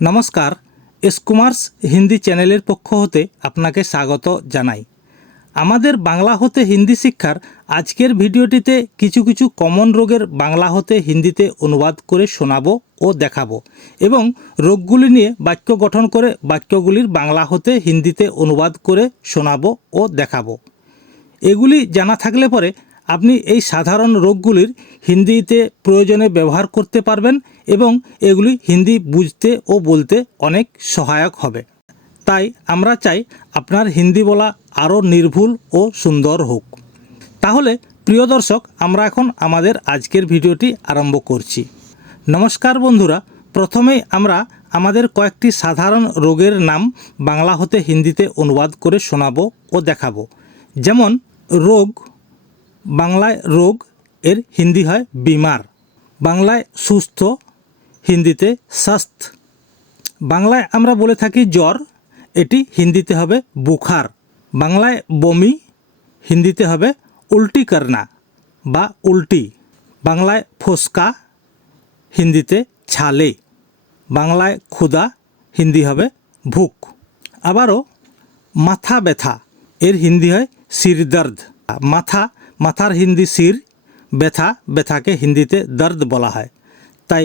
নমস্কার, এসকমার্স হিন্দি চ্যানেলের পক্ষ হতে আপনাকে স্বাগত জানাই। আমাদের বাংলা হতে হিন্দি শিক্ষার আজকের ভিডিওটিতে কিছু কিছু কমন রোগের বাংলা হতে হিন্দিতে অনুবাদ করে শোনাবো ও দেখাবো এবং রোগগুলি নিয়ে বাক্য গঠন করে বাক্যগুলির বাংলা হতে হিন্দিতে অনুবাদ করে শোনাবো ও দেখাবো। এগুলি জানা থাকলে পরে আপনি এই সাধারণ রোগগুলির হিন্দিতে প্রয়োজনে ব্যবহার করতে পারবেন এবং এগুলি হিন্দি বুঝতে ও বলতে অনেক সহায়ক হবে। তাই আমরা চাই আপনার হিন্দি বলা আরও নির্ভুল ও সুন্দর হোক। তাহলে প্রিয় দর্শক, আমরা এখন আমাদের আজকের ভিডিওটি আরম্ভ করছি। নমস্কার বন্ধুরা, প্রথমেই আমরা আমাদের কয়েকটি সাধারণ রোগের নাম বাংলা হতে হিন্দিতে অনুবাদ করে শোনাবো ও দেখাবো। যেমন রোগ, বাংলায় রোগ এর হিন্দি হয় বিমার, বাংলায় সুস্থ, হিন্দিতে স্বাস্থ্য। বাংলায় আমরা বলে থাকি জ্বর, এটি হিন্দিতে হবে বুখার। বাংলায় বমি, হিন্দিতে হবে উল্টি করনা বা উল্টি। বাংলায় ফোসকা, হিন্দিতে ছালে। বাংলায় ক্ষুধা, হিন্দি হবে ভুক। আবারও মাথা ব্যথা, এর হিন্দি হয় সিরদর্দ। মাথার হিন্দি সির, ব্যথাকে হিন্দিতে দর্দ বলা হয়, তাই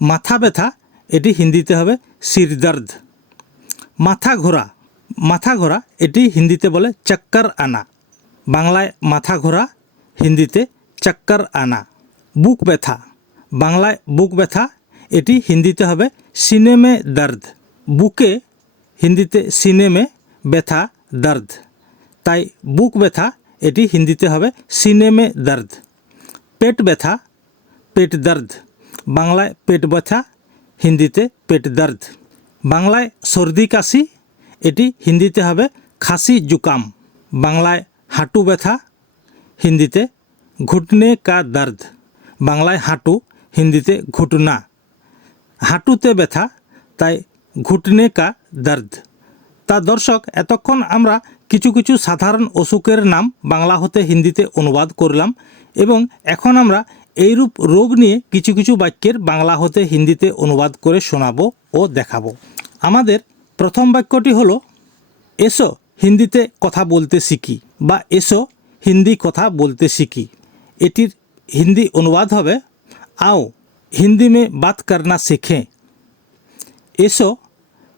মাথা ব্যথা এটি হিন্দিতে হবে সিরদর্দ। মাথা ঘোরা এটি হিন্দিতে বলে চক্কর আনা। বাংলায় মাথা ঘোরা, হিন্দিতে চক্কর আনা। বুক ব্যথা, বাংলায় বুক ব্যথা, এটি হিন্দিতে হবে সিনে মে দর্দ। বুকে, হিন্দিতে সিনে মে, ব্যথা দর্দ, তাই বুক ব্যথা এটি হিন্দিতে হবে সিনে মে দর্দ। পেট ব্যথা, পেট দর্দ, বাংলায় পেট ব্যথা, হিন্দিতে পেট দর্দ। বাংলায় সর্দি কাশি, এটি হিন্দিতে হবে খাসি জুকাম। বাংলায় হাঁটু ব্যথা, হিন্দিতে ঘুটনে কা দর্দ। বাংলায় হাঁটু, হিন্দিতে ঘুটনা। হাঁটুতে ব্যথা, তাই ঘুটনে কা দর্দ। তা দর্শক, এতক্ষণ আমরা কিছু কিছু সাধারণ অসুখের নাম বাংলা হতে হিন্দিতে অনুবাদ করলাম এবং এখন আমরা এইরূপ রোগ নিয়ে কিছু কিছু বাক্যের বাংলা হতে হিন্দিতে অনুবাদ করে শোনাবো ও দেখাবো। আমাদের প্রথম বাক্যটি হলো এসো হিন্দিতে কথা বলতে শিখি বা এসো হিন্দি কথা বলতে শিখি। এটির হিন্দি অনুবাদ হবে आओ হিন্দি মে বাত করনা শেখেं। এসো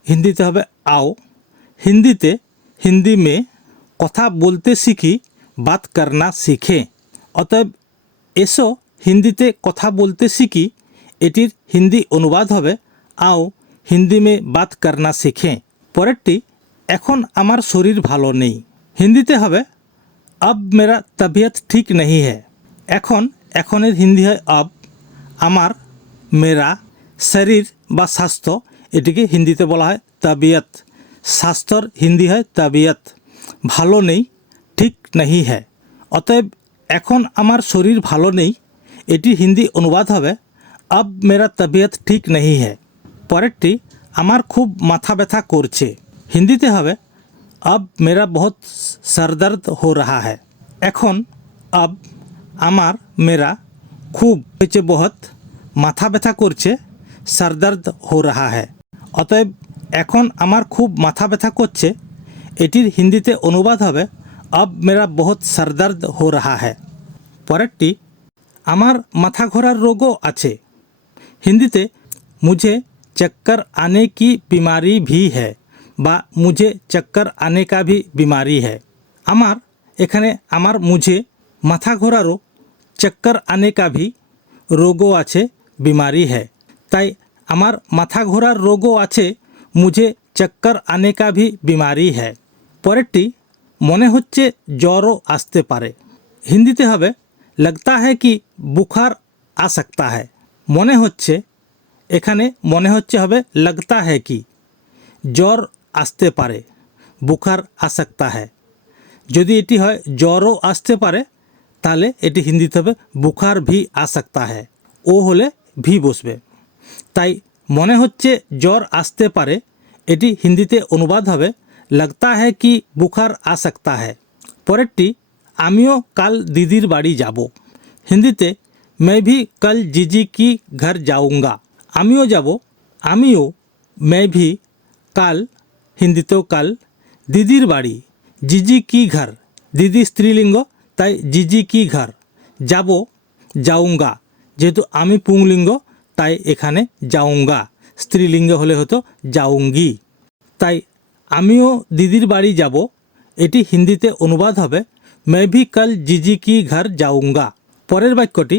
হিন্দিতে হবে आओ, হিন্দিতে হিন্দি মে কথা বলতে শিখি, বাত করনা শিখেं। অতএব এসো হিন্দিতে কথা বলতে শিখি, এটির হিন্দি অনুবাদ হবে आओ হিন্দি মে বাত করনা শেখেं। পরেরটি এখন আমার শরীর ভালো নেই, হিন্দিতে হবে अब मेरा तबीयत ठीक नहीं है। এখনের হিন্দি হয় अब, আমার, মেরা, শরীর বা স্বাস্থ্য, এটিকে হিন্দিতে বলা হয় তবিয়ত। স্বাস্থ্যর হিন্দি হয় তবিয়ত। ভালো নেই, ঠিক নাহি হ্যায়। অতএব এখন আমার শরীর ভালো নেই, এটি হিন্দি অনুবাদ হবে अब मेरा तबीयत ठीक नहीं है। পরেরটি আমার খুব মাথা ব্যথা করছে, হিন্দিতে হবে अब मेरा बहुत सर दर्द हो रहा है। এখন अब, আমার, মেরা, খুব হচ্ছে বহুত, মাথা ব্যথা করছে, সর দর্দ হো রাহা হ্যায়। অতএব এখন আমার খুব মাথা ব্যথা করছে, এটির হিন্দিতে অনুবাদ হবে अब मेरा बहुत सर दर्द हो रहा है। পরেরটি আমার মাথা ঘোরার রোগও আছে, হিন্দিতে मुझे चक्कर आने की बीमारी भी है বা मुझे चक्कर आने का भी बीमारी है। আমার, এখানে আমার মুঝে মাথা ঘোরারও, চক্কর আনে কা ভি রোগও আছে, বিমারি হ্যায়। তাই আমার মাথা ঘোরার রোগও আছে, মুঝে চক্কর আনে কা ভি বিমারি হ্যায়। পরেরটি মনে হচ্ছে জ্বরও আসতে পারে, হিন্দিতে হবে लगता है कि বুখার आ सकता है। মনে হচ্ছে, এখানে মনে হচ্ছে হবে लगता है कि, জ্বর আসতে পারে, বুখার आ सकता है। যদি এটি হয় জ্বরও আসতে পারে, তাহলে এটি হিন্দিতে হবে বুখার ভি আ সকতা হ্যায়, ও হলে ভি বসবে। তাই মনে হচ্ছে জ্বর আসতে পারে, এটি হিন্দিতে অনুবাদ হবে लगता है कि বুখার আ সকতা হ্যায়। পরেরটি আমিও কাল দিদির বাড়ি যাব, হিন্দিতে मैं भी कल जीजी की घर जाऊंगा। আমিও যাব, আমিও मैं भी কাল হিন্দিতেও কাল দিদির বাড়ি জিজি কি ঘর দিদি স্ত্রীলিঙ্গ তাই জিজি কি ঘর যাব যাউঙ্গা যেহেতু আমি পুংলিঙ্গ তাই এখানে যাউঙ্গা স্ত্রীলিঙ্গ হলে হতো যাউঙ্গি তাই আমিও দিদির বাড়ি যাব এটি হিন্দিতে অনুবাদ হবে मैं भी कल जीजी की घर जाऊंगा পরের বাক্যটি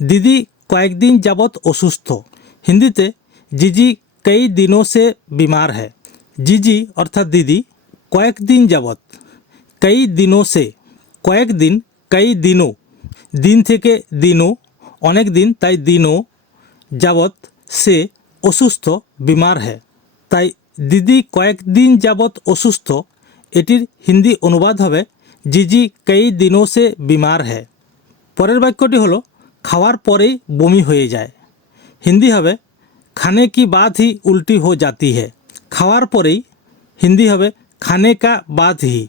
দিদি কয়েকদিন যাবৎ অসুস্থ হিন্দিতে জিজি कई दिनों से बीमार है জিজি অর্থাৎ দিদি কয়েকদিন যাবৎ कई दिनों से কয়েকদিন कई दिनों দিন থেকে দিনও অনেক দিন তাই দিনও যাবৎ সে অসুস্থ বিমার है তাই দিদি কয়েকদিন যাবৎ অসুস্থ এটির হিন্দি অনুবাদ হবে জিজি कई दिनों से बीमार है পরের বাক্যটি হলো খাওয়ার পরেই বমি হয়ে যায় হিন্দি হবে खाने की बात ही उल्टी हो जाती है খাওয়ার পরেই হিন্দি হবে खाने का बाद ही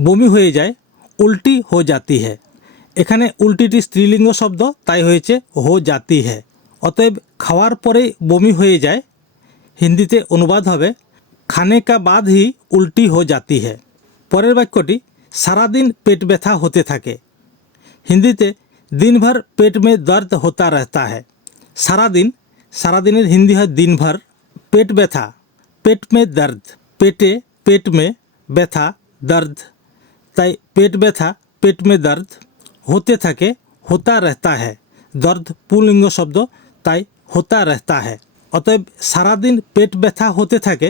বমি হয়ে যায় উল্টি हो जाती है এখানে উল্টিটি স্ত্রীলিঙ্গ শব্দ তাই হয়েছে हो जाती है অতএব খাওয়ার পরেই বমি হয়ে যায় হিন্দিতে অনুবাদ হবে खाने का बाद ही उल्टी हो जाती है পরের বাক্যটি সারাদিন পেট ব্যথা হতে থাকে হিন্দিতে দিনভর পেট में दर्द होता रहता है সারাদিন সারাদিনের হিন্দি হয় দিনভর পেট ব্যথা পেট में दर्द পেটে পেট में ব্যথা दर्द তাই পেট ব্যথা পেট में दर्द হতে থাকে होता रहता है दर्द পুংলিঙ্গ শব্দ তাই होता रहता है অতএব সারাদিন পেট ব্যথা হতে থাকে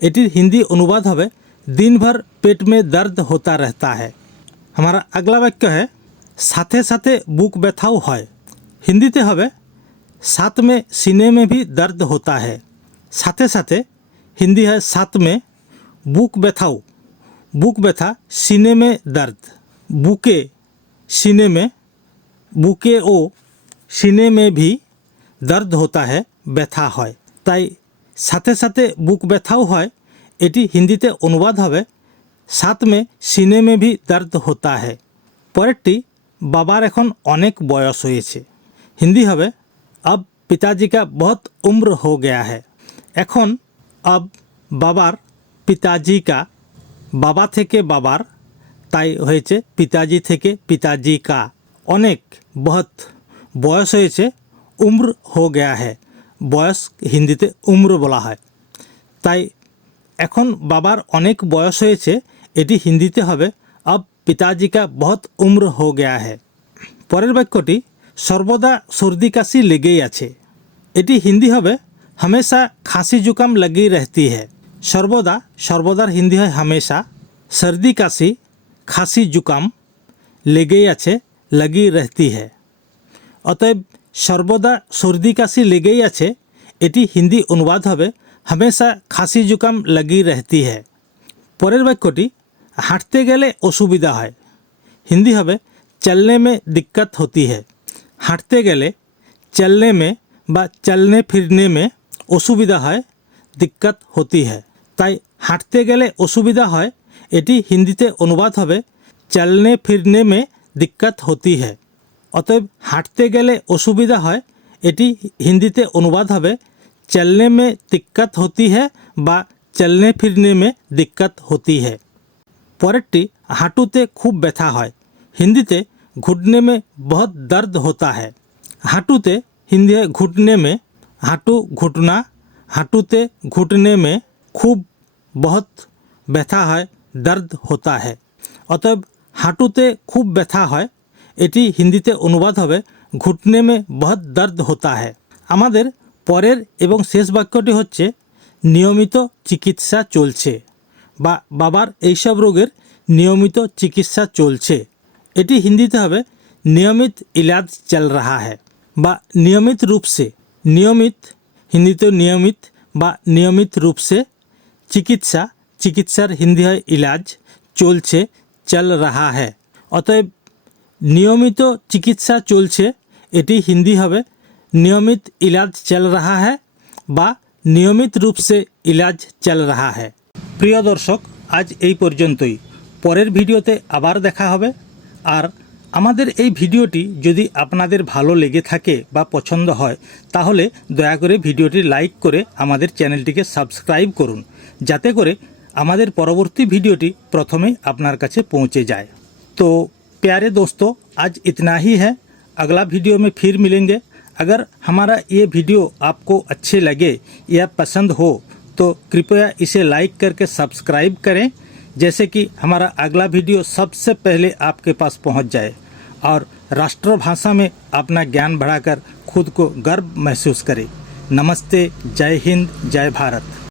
এটির হিন্দি অনুবাদ হবে दिन भर पेट में दर्द होता रहता है हमारा अगला वाक्य है साथे साथे बुक व्यथाओ है हिंदीते हवे साथ में सीने में भी दर्द होता है साथे साथे हिंदी है साथ में बुक व्यथाओ बुक व्यथा सीने में दर्द बुके सीने में बुके ओ सीने में भी दर्द होता है व्यथा है ताई साथे साथे बुक व्यथाओ है এটি হিন্দিতে অনুবাদ হবে সাথ মে সিনে মে ভি দর্দ হোতা है পরেরটি বাবার এখন অনেক বয়স হয়েছে হিন্দি হবে अब पिताजी का बहुत उम्र हो गया है এখন अब বাবার পিতাজি কা বাবা থেকে বাবার তাই হয়েছে পিতাজি থেকে পিতাজি কা অনেক বহুত বয়স হয়েছে উম্র হো গয়া है বয়স হিন্দিতে উম্র বলা হয় তাই এখন বাবার অনেক বয়স হয়েছে এটি হিন্দিতে হবে अब पिताजी का बहुत उम्र हो गया है পরের বাক্যটি সর্বদা সর্দি কাশি লেগেই আছে এটি হিন্দি হবে हमेशा खांसी जुकाम लगी रहती है সর্বদা সর্বদার হিন্দি হয় हमेशा सर्दी काशी खांसी जुकाम লেগেই আছে लगी रहती है অতএব সর্বদা সর্দি কাশি লেগেই আছে এটি হিন্দি অনুবাদ হবে हमेशा खांसी जुकाम लगी रहती है পরের বাক্যটি হাঁটতে গেলে অসুবিধা হয় হিন্দি হবে चलने में दिक्कत होती है হাঁটতে গেলে चलने में বা चलने फिरने में অসুবিধা হয় दिक्कत होती है তাই হাঁটতে গেলে অসুবিধা হয় এটি হিন্দিতে অনুবাদ হবে चलने फिरने में दिक्कत होती है অতএব হাঁটতে গেলে অসুবিধা হয় এটি হিন্দিতে অনুবাদ হবে चलने में दिक्कत होती है बा चलने फिरने में दिक्कत होती है পরেরটি হাঁটুতে খুব ব্যথা হয় হিন্দিতে घुटने में बहुत दर्द होता है হাঁটুতে हिंदी है घुटने में हाटू घुटना हाटूते घुटने में खूब बहुत ব্যথা হয় दर्द होता है অতএব হাঁটুতে খুব ব্যথা হয় এটি হিন্দিতে অনুবাদ হবে ঘুটনে में बहुत दर्द होता है আমাদের পরের এবং শেষ বাক্যটি হচ্ছে নিয়মিত চিকিৎসা চলছে বা বাবার এইসব রোগের নিয়মিত চিকিৎসা চলছে এটি হিন্দিতে হবে নিয়মিত ইলাজ চল रहा है বা নিয়মিত रूप से নিয়মিত হিন্দিতে নিয়মিত বা নিয়মিত रूप से চিকিৎসা চিকিৎসার হিন্দি হয় ইলাজ চলছে চল रहा है অতএব নিয়মিত চিকিৎসা চলছে এটি হিন্দি হবে नियमित इलाज चल रहा है बा नियमित रूप से इलाज चल रहा है প্রিয় দর্শক আজ এই পর্যন্তই পরের ভিডিওতে আবার দেখা হবে আর আমাদের এই ভিডিওটি যদি আপনাদের ভালো লেগে থাকে বা পছন্দ হয় তাহলে দয়া করে ভিডিওটি লাইক করে আমাদের চ্যানেলটিকে সাবস্ক্রাইব করুন, যাতে করে আমাদের পরবর্তী ভিডিওটি प्रथमें আপনার কাছে पहुंचे जाए। तो प्यारे दोस्तों, आज इतना ही है। अगला वीडियो में फिर मिलेंगे। अगर हमारा ये वीडियो आपको अच्छे लगे या पसंद हो तो कृपया इसे लाइक करके सब्सक्राइब करें, जैसे कि हमारा अगला वीडियो सबसे पहले आपके पास पहुंच जाए और राष्ट्रभाषा में अपना ज्ञान बढ़ाकर खुद को गर्व महसूस करें। नमस्ते, जय हिंद, जय भारत।